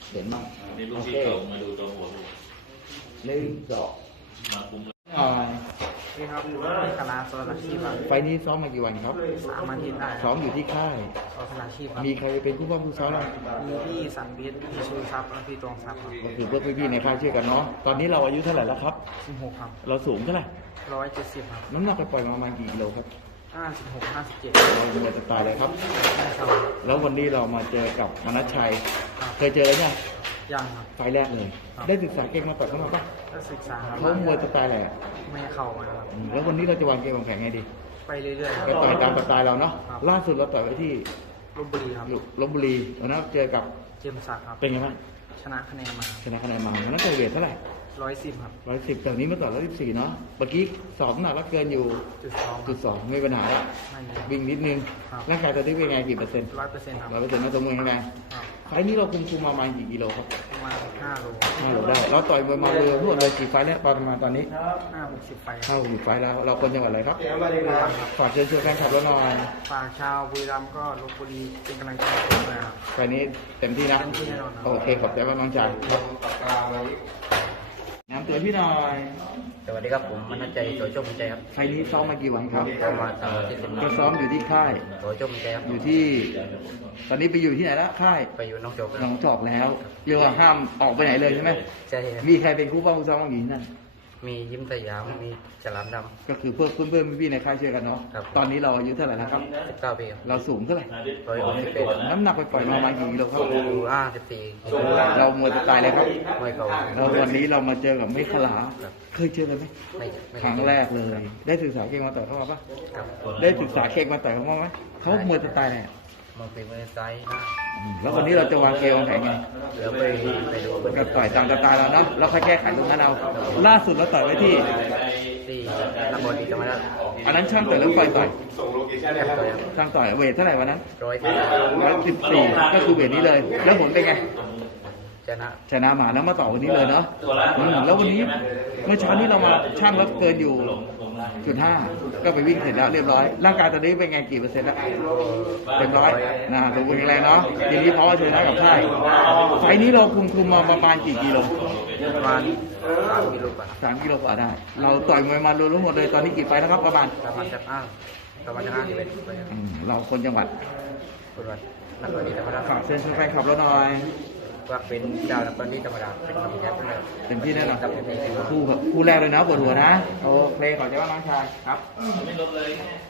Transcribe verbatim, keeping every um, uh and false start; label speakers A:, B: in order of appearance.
A: เห็นมั้ง
B: นี่ลูกที่เก่ามาดูตัวหัวดู
A: หนึ่งสอง
B: มาคุม
A: หน่อย
C: นี่ครับคณะสอนอาชีพครับ
A: ไฟนี้ซ้อมมากี่วันครับ
C: สามอาทิตย์ได้
A: ซ้อมอยู่ที่ค่าย
C: สอนอาชีพครับ
A: มีใครเป็นผู้บ้างผู้ซ้อมเรา
C: มีพี่สันบิดพี่ชูทรัพย์และพี่ตวงทรัพย์ครับ
A: ก็คือพวกพี่ๆในค่ายช่วยกันเนาะตอนนี้เราอายุเท่าไหร่แล้วครับ
C: สิบหกครับ
A: เราสูงเท่าไหร่
C: ร้อยเจ็ดสิบครับ
A: น้ำหนักไปปล่อยมาประมาณกี่กิโลครับ
C: ห้าสิบหกห้าสิบเจ็ด
A: เราเมื่อจะตายเลยครับแล้ววันนี้เรามาเจอกับมนัชชัยเคยเจอเนี่ย
C: ยังครับ
A: ไฟแรกเลยได้ศึกษาเก่งมาต่อยเข้ามาปะ
C: ได้ศึกษา
A: เขามวยสไตล์อะไร
C: ไม่เข้ามาครับ
A: แล้ววันนี้เราจะวางเกมวางแผนไงดี
C: ไปเรื่อยๆ
A: ก็ต่อยตามสไตล์เราเนาะล่าสุดเราต่อยไว้ที่
C: ลพบุรีครับ
A: ลพบุรีตอนนั้นเจอกับ
C: เจมสักครับ
A: เป็นไงบ้าง
C: ชนะคะแนนมา
A: ชนะคะแนนมาตอนนั้นเจอเวทเท่าไหร่
C: ร้อยสิบครับ
A: ร้อยสิบแต่นี้มาต่อร้อยสิบสี่เนาะเมื่อกี้สอบหนักแล้วเกินอยู่
C: จุดสอง
A: จุดสองไม่ปัญหาละวิ่งนิดนึงร่างกายตอนนี้เป็นไงกี่เปอร์เซ็นต์
C: ร้อยเปอร์เซ็นต์ครับ
A: ร้อยเปอร์เซ็นต์มาตัวมือยังไงไฟนี้เราคุมคุมมาประมาณกี่กิโลครับ
C: ประมาณห้าโล
A: ห้าโลได้เราต่อยมวยมาเลยทั้งหมดเลยกี่ไฟแล้วประมาณตอนนี้
C: ห้าหกสิบไฟ
A: ห้าหกสิบไฟแล้วเราคนจังหวัดอะไรครับฝากเชิญชวนแฟนคลับเราหน่อย
C: ฝากชาวบุรีรัมย์ก็ลพบุรีเป็นกำลังใจให้ผมนะครับ
A: ไฟนี้เต็มที่นะโอเคขอบใจมากน้องชายน้ำตัวพี่หน่อย
C: สวัสดีครับผมมนัสใจโสโชคมีใจครับ
A: ไฟนี้ซ้อมมากี่วันครับ
C: ประมาณสามอาทิตย์
A: ก็ซ้อมอยู่ที่ค่าย
C: โสโชคมีใจครับ
A: อยู่ที่ตอนนี้ไปอยู่ที่ไหนแล้วค่าย
C: ไปอยู่น้องจอก
A: น้องจอกแล้วเรียกว่าห้ามออกไปไหนเลยใช่ไหม
C: ใช่
A: มีใครเป็นคู่ป้องคู่ซ้อมอยู่ที่นั่น
C: มียิ้มสยามมีฉลามด
A: ำก็คือเพื่อนเพื่อนเพื่อนพี่ในค่ายช่วยกันเนาะตอนนี้เราอายุเท่าไหร่แล้วครับ
C: สิบเก้าปี
A: เราสูงเท่าไหร่
C: ร้อยหกสิบเอ็ด
A: น้ำหนักไปปล่อยมาประมาณกี่กิโลครับ
C: อยู่ห้าสิบสี่
A: เรามวยจะตายเลยครับ
C: ไม่เขา
A: เราวันนี้เรามาเจอกับไม่ขลาเคยเจอกันไหมครั้งแรกเลยได้ศึกษาเก่งมาต่อยเข้ามาปะได้ศึกษาเก่งมาต่อยเข้ามาไหมเขามวยจะตายเลย
C: มาเป็นมือซ้ายนะ
A: แล้ววันนี้เราจะวางเกมวางแผนไง
C: เดี๋ยวไปไปดู
A: ก็ต่อยตามสไตล์เราเนาะเราค่อยแก้ไขตรงนั้นเอาล่าสุดเราต่อยไว้ที่
C: ที่นครศรีธรรมราช
A: อันนั้นช่างต่อยหรือไฟต่อยช่างต่อยเวทเท่าไหร่วันนั้น
C: ร้อย
A: ร้อยสิบสี่ก็คือเวทนี้เลยแล้วผลเป็นไง
C: ชนะ
A: ชนะมาแล้วมาต่อวันนี้เลยเนาะแล้ววันนี้เมื่อเช้านี้เรามาช่างแล้วเกินอยู่จุดห้าก็ไปวิ่งเสร็จแล้วเรียบร้อยร่างกายตอนนี้เป็นไงกี่เปอร์เซ็นต์แล้วเต็มร้อยนะสมบูรณ์แข็งแรงเนาะทีนี้เพราะว่าชนะกับค่ายไฟนี้เราคุมคุมมาประมาณกี่กิโล
C: ประมาณสามกิโลกว่า
A: สามกิโลกว่าได้เราต่อยมวยมารวมหมดเลยตอนนี้กี่ไฟแล้วครับประมาณ
C: ประมาณจะห้าประมาณจะห้าสิบเอ็ด
A: เราคนจังหวัด
C: คนจังหวัดนครศรีธรรมราช
A: ฝากเชิญชวนแฟนคลับเราหน่อย
C: ว่าเป็นดาวนครศรีธรรมราชเป็นคำแย้มเลย
A: เต็มที่แน่นอนคู่คู่แรกเลยนะปวดหัวนะโอเคขอใจว่าน้องชายครับไม่ลบเลย